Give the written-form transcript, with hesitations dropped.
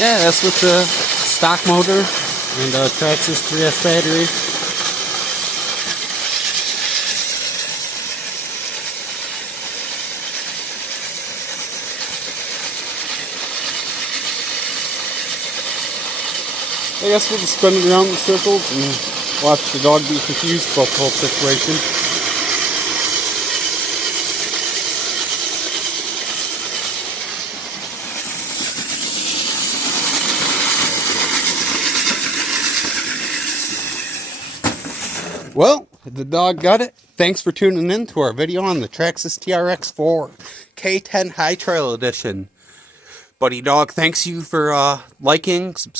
Yeah, that's with the stock motor and Traxxas 3S battery. I guess we'll just spin it around in circles and watch the dog be confused about the whole situation. Well, the dog got it. Thanks for tuning in to our video on the Traxxas TRX4 K10 High Trail Edition. Buddy Dog, thanks you for liking, subscribing.